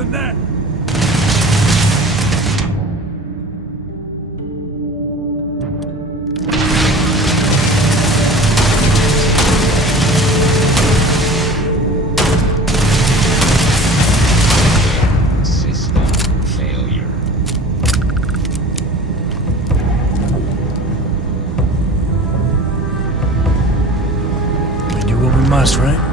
than that. System failure. We do what we must, right?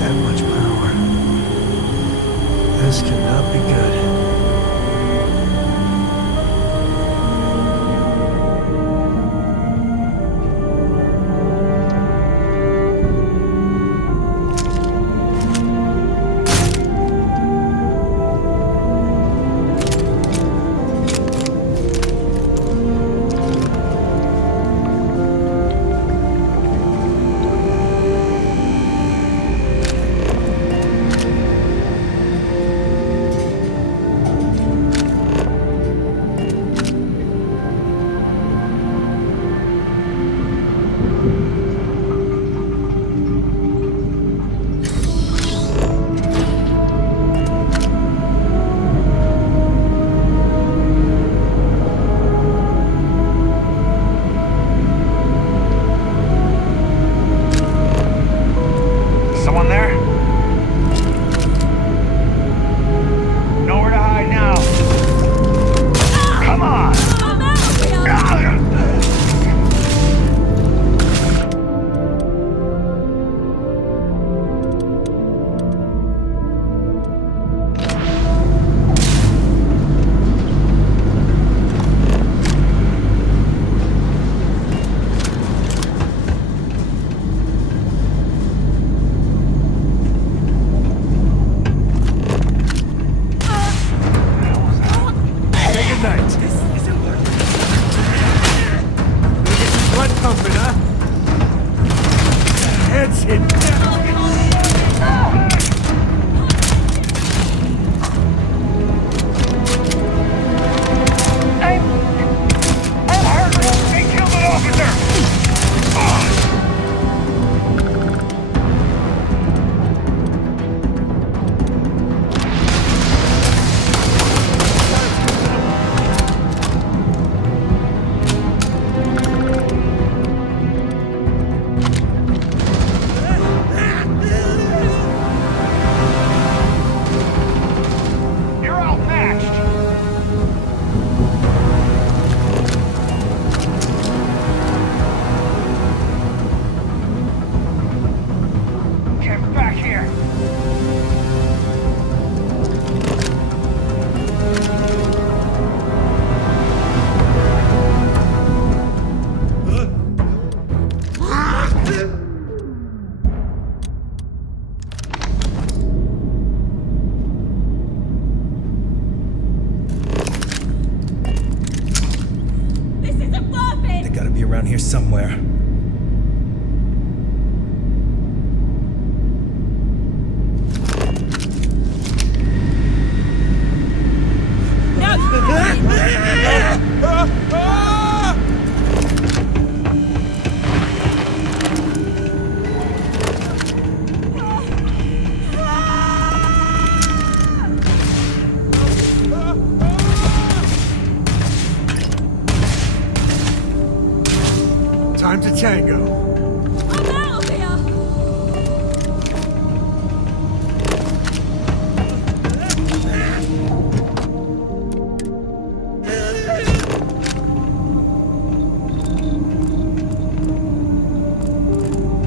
That much power. This cannot be good. around here somewhere. Time to tango.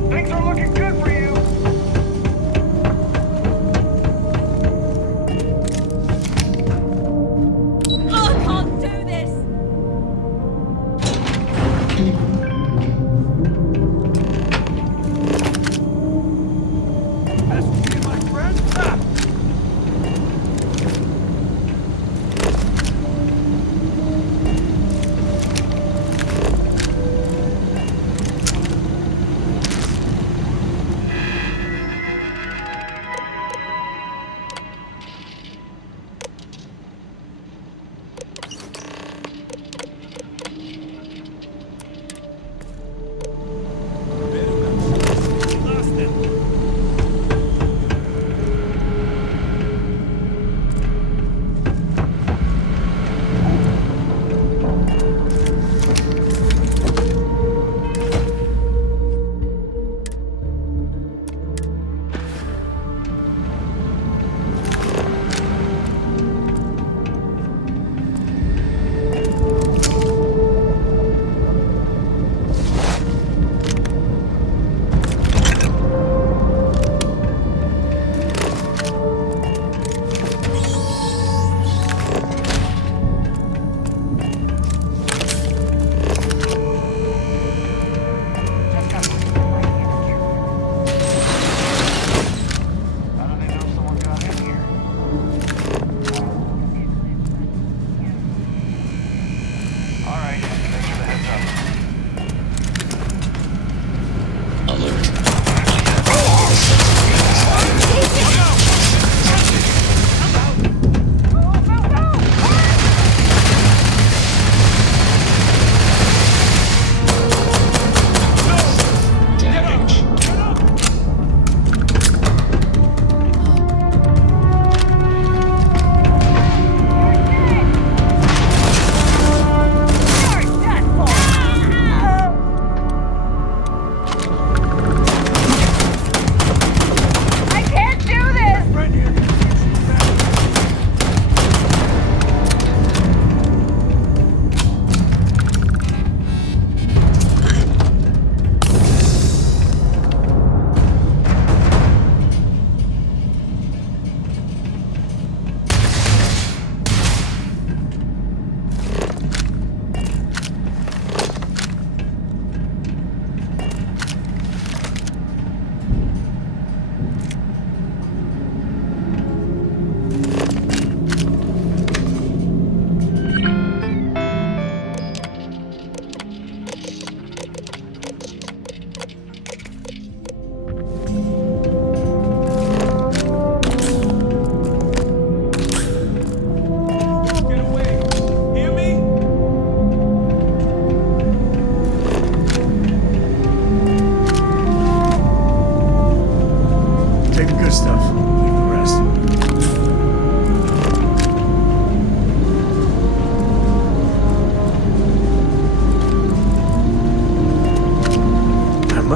Things are looking good for you. I can't do this!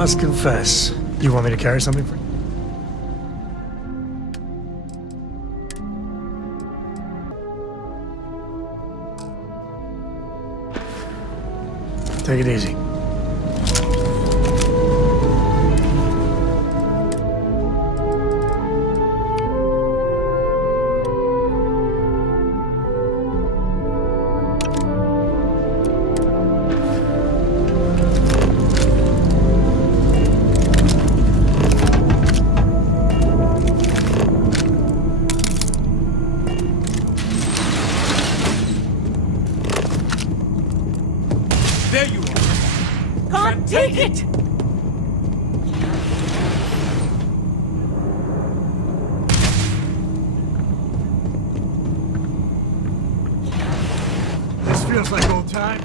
must confess. You want me to carry something for you? Take it easy. There you are. can't take it! This feels like old time.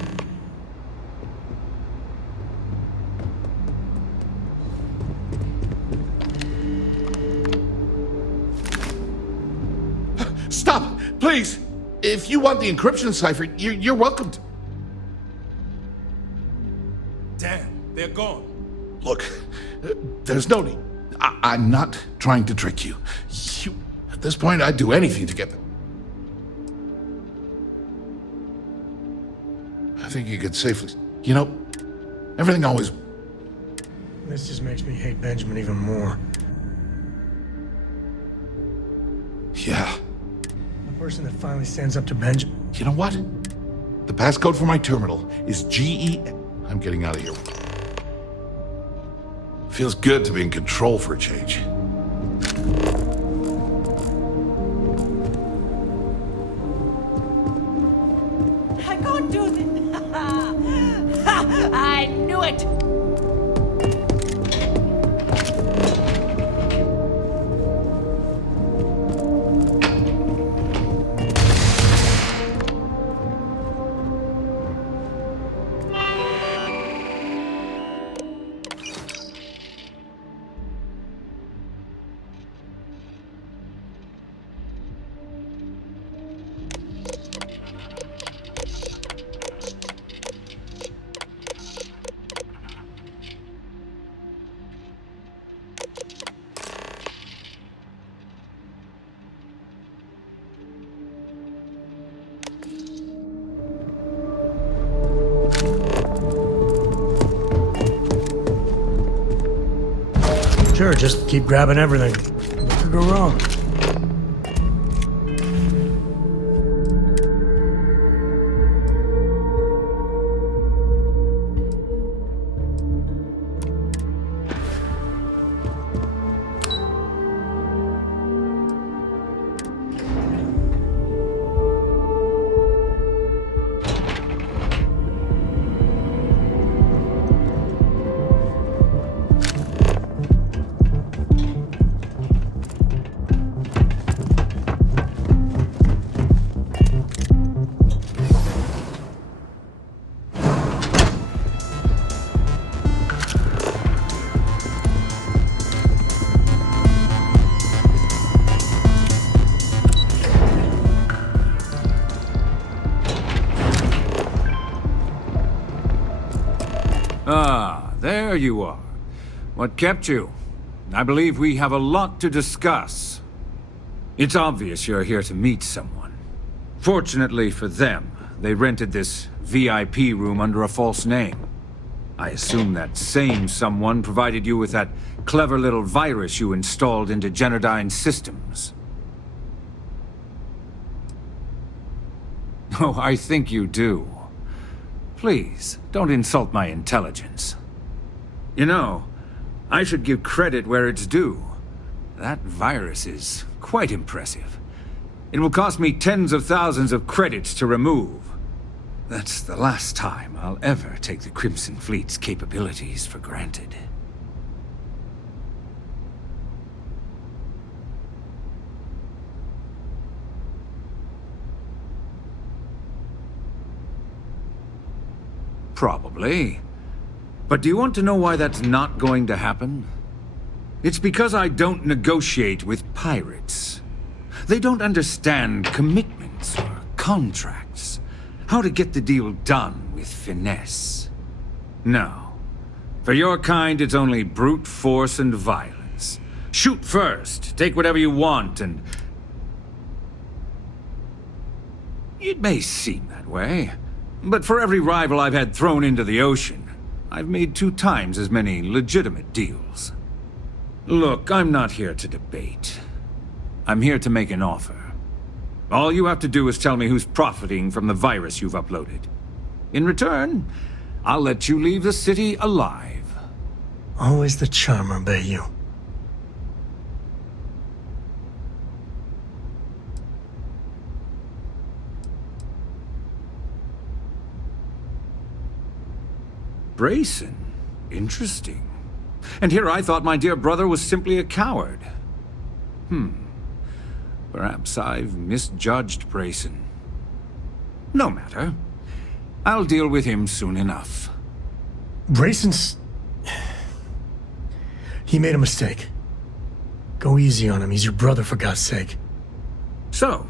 Stop! Please! If you want the encryption cipher, you're welcome to. Damn, they're gone. Look, there's no need. I'm not trying to trick you. At this point, I'd do anything to get them. I think you could safely... You know, everything always... This just makes me hate Benjamin even more. Yeah. The person that finally stands up to Benjamin. You know what? The passcode for my terminal is GE... I'm getting out of here. Feels good to be in control for a change. I can't do this. I knew it. Sure, just keep grabbing everything. What could go wrong? Ah, there you are. What kept you? I believe we have a lot to discuss. It's obvious you're here to meet someone. Fortunately for them, they rented this VIP room under a false name. I assume that same someone provided you with that clever little virus you installed into Genodyne's systems. Oh, I think you do. Please, don't insult my intelligence. You know, I should give credit where it's due. That virus is quite impressive. It will cost me tens of thousands of credits to remove. That's the last time I'll ever take the Crimson Fleet's capabilities for granted. Probably. But do you want to know why that's not going to happen? It's because I don't negotiate with pirates. They don't understand commitments or contracts. How to get the deal done with finesse. No. For your kind, it's only brute force and violence. Shoot first, take whatever you want, and... It may seem that way. But for every rival I've had thrown into the ocean, I've made 2 times as many legitimate deals. Look, I'm not here to debate. I'm here to make an offer. All you have to do is tell me who's profiting from the virus you've uploaded. In return, I'll let you leave the city alive. Always the charmer, Bayou. Brayson. Interesting. And here I thought my dear brother was simply a coward. Perhaps I've misjudged Brayson. No matter. I'll deal with him soon enough. Brayson's... He made a mistake. Go easy on him. He's your brother, for God's sake. So,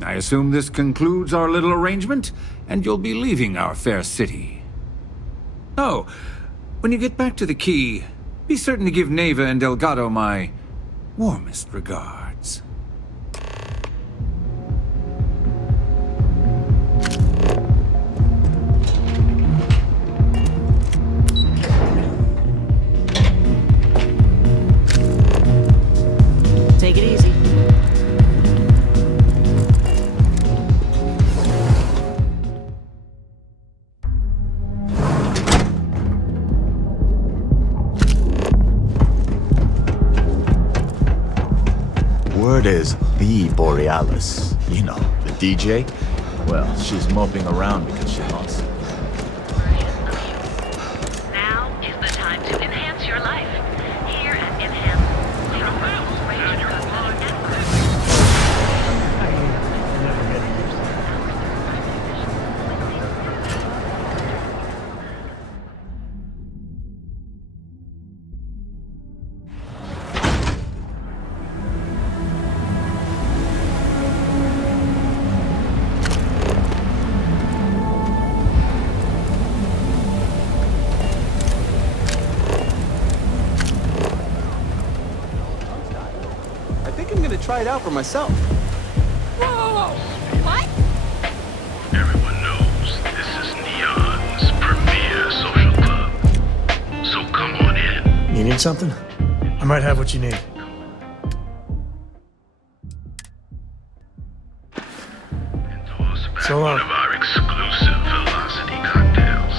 I assume this concludes our little arrangement, and you'll be leaving our fair city. Oh, when you get back to the Key, be certain to give Neva and Delgado my warmest regards. Take it easy. Word is the Borealis. You know, the DJ. Well, she's moping around because she lost. Now is the time to enhance your life. Here at Enhance, we offer a full range of cosmetic networks. Try it out for myself. Whoa! What? Everyone knows this is Neon's premier social club. So come on in. You need something? I might have what you need. So long. One of our exclusive velocity cocktails.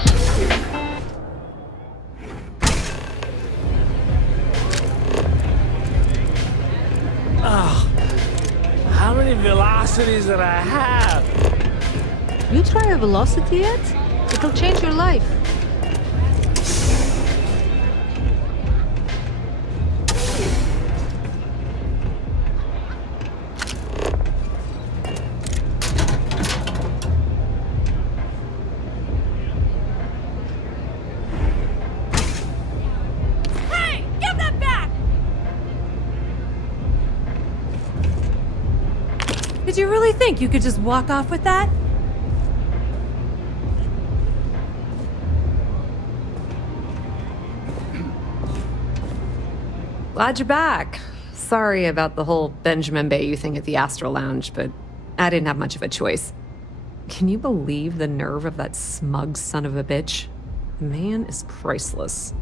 How many velocities did I have? You try a velocity yet? It'll change your life. Hey! Give that back! Did you really think you could just walk off with that? Glad you're back. Sorry about the whole Benjamin Bayou thing at the Astral Lounge, but I didn't have much of a choice. Can you believe the nerve of that smug son of a bitch? The man is priceless.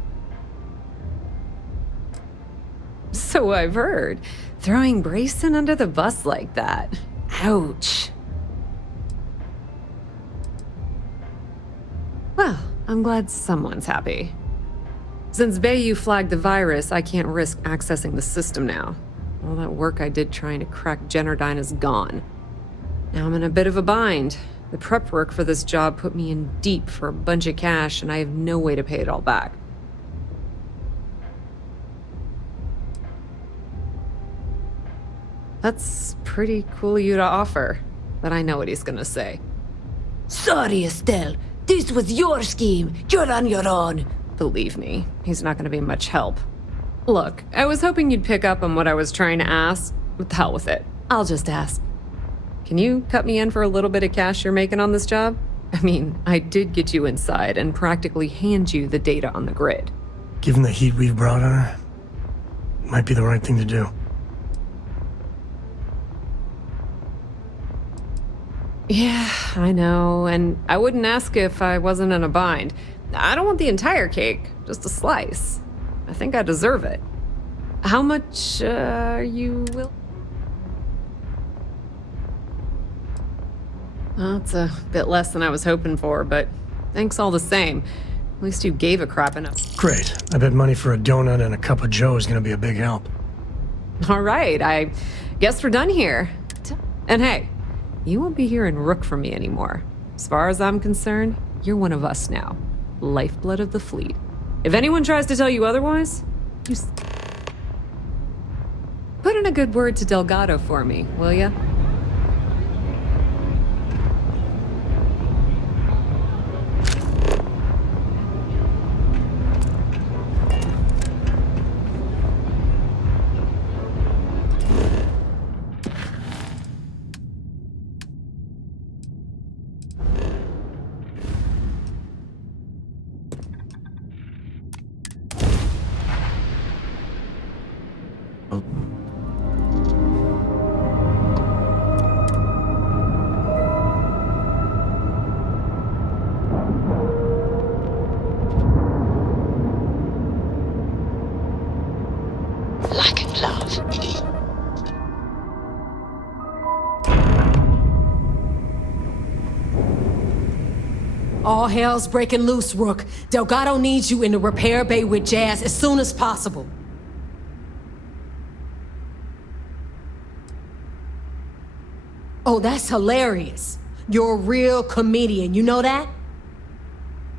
So I've heard. Throwing Brayson under the bus like that. Ouch. Well, I'm glad someone's happy. Since Bayou flagged the virus, I can't risk accessing the system now. All that work I did trying to crack Generdyne is gone. Now I'm in a bit of a bind. The prep work for this job put me in deep for a bunch of cash, and I have no way to pay it all back. That's pretty cool of you to offer, but I know what he's gonna say. Sorry, Estelle. This was your scheme. You're on your own. Believe me, he's not gonna be much help. Look, I was hoping you'd pick up on what I was trying to ask. What the hell with it? I'll just ask. Can you cut me in for a little bit of cash you're making on this job? I mean, I did get you inside and practically hand you the data on the grid. Given the heat we've brought on her, might be the right thing to do. Yeah, I know, and I wouldn't ask if I wasn't in a bind. I don't want the entire cake, just a slice. I think I deserve it. How much, are you will? Well, it's a bit less than I was hoping for, but thanks all the same. At least you gave a crap enough. Great. I bet money for a donut and a cup of joe is gonna be a big help. All right, I guess we're done here. And hey, you won't be hearing Rook from me anymore. As far as I'm concerned, you're one of us now. Lifeblood of the fleet. If anyone tries to tell you otherwise, you put in a good word to Delgado for me, will ya? Like a glove. All hell's breaking loose, Rook. Delgado needs you in the repair bay with Jazz as soon as possible. Oh, that's hilarious. You're a real comedian, you know that?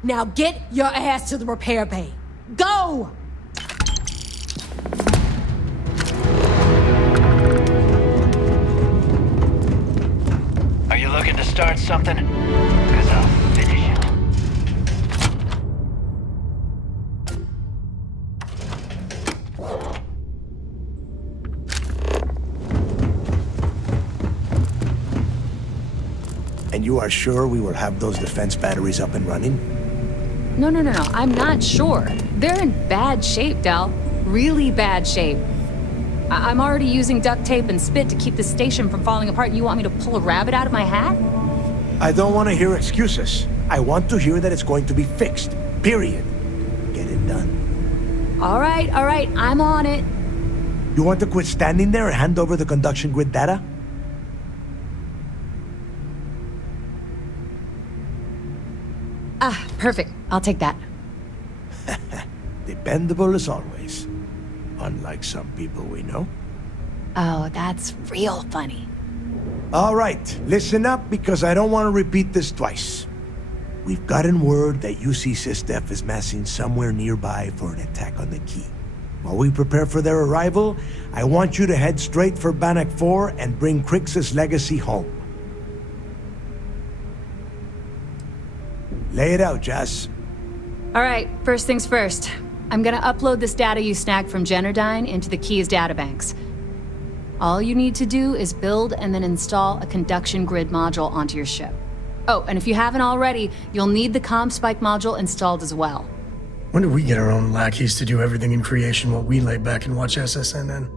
Now get your ass to the repair bay. Go! Are you looking to start something? 'Cause I'll finish it. And you are sure we will have those defense batteries up and running? No, I'm not sure. They're in bad shape, Del. Really bad shape. I'm already using duct tape and spit to keep the station from falling apart, and you want me to pull a rabbit out of my hat? I don't want to hear excuses. I want to hear that it's going to be fixed. Period. Get it done. All right, I'm on it. You want to quit standing there and hand over the conduction grid data? Ah, perfect. I'll take that. Dependable as always. Unlike some people we know. Oh, that's real funny. All right, listen up because I don't want to repeat this twice. We've gotten word that UC-SysDef is massing somewhere nearby for an attack on the key. While we prepare for their arrival, I want you to head straight for Bannock 4 and bring Crix's legacy home. Lay it out, Jess. All right, first things first. I'm gonna upload this data you snagged from Generdyne into the Key's databanks. All you need to do is build and then install a conduction grid module onto your ship. Oh, and if you haven't already, you'll need the ComSpike module installed as well. When do we get our own lackeys to do everything in creation while we lay back and watch SSNN?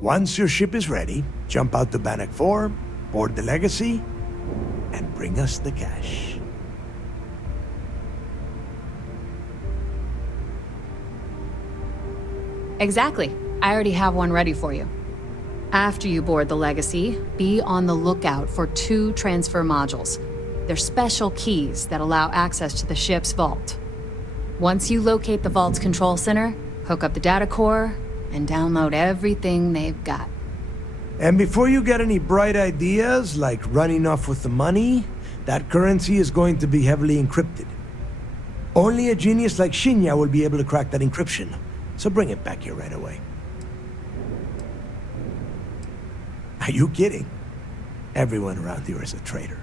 Once your ship is ready, jump out to Bannock 4, board the legacy, and bring us the cash. Exactly. I already have one ready for you. After you board the Legacy, be on the lookout for 2 transfer modules. They're special keys that allow access to the ship's vault. Once you locate the vault's control center, hook up the data core, and download everything they've got. And before you get any bright ideas, like running off with the money, that currency is going to be heavily encrypted. Only a genius like Shinya will be able to crack that encryption. So bring it back here right away. Are you kidding? Everyone around here is a traitor.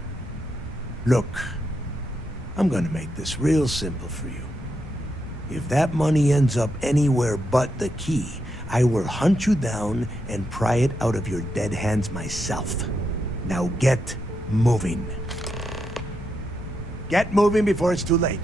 Look, I'm gonna make this real simple for you. If that money ends up anywhere but the key, I will hunt you down and pry it out of your dead hands myself. Now get moving. Get moving before it's too late.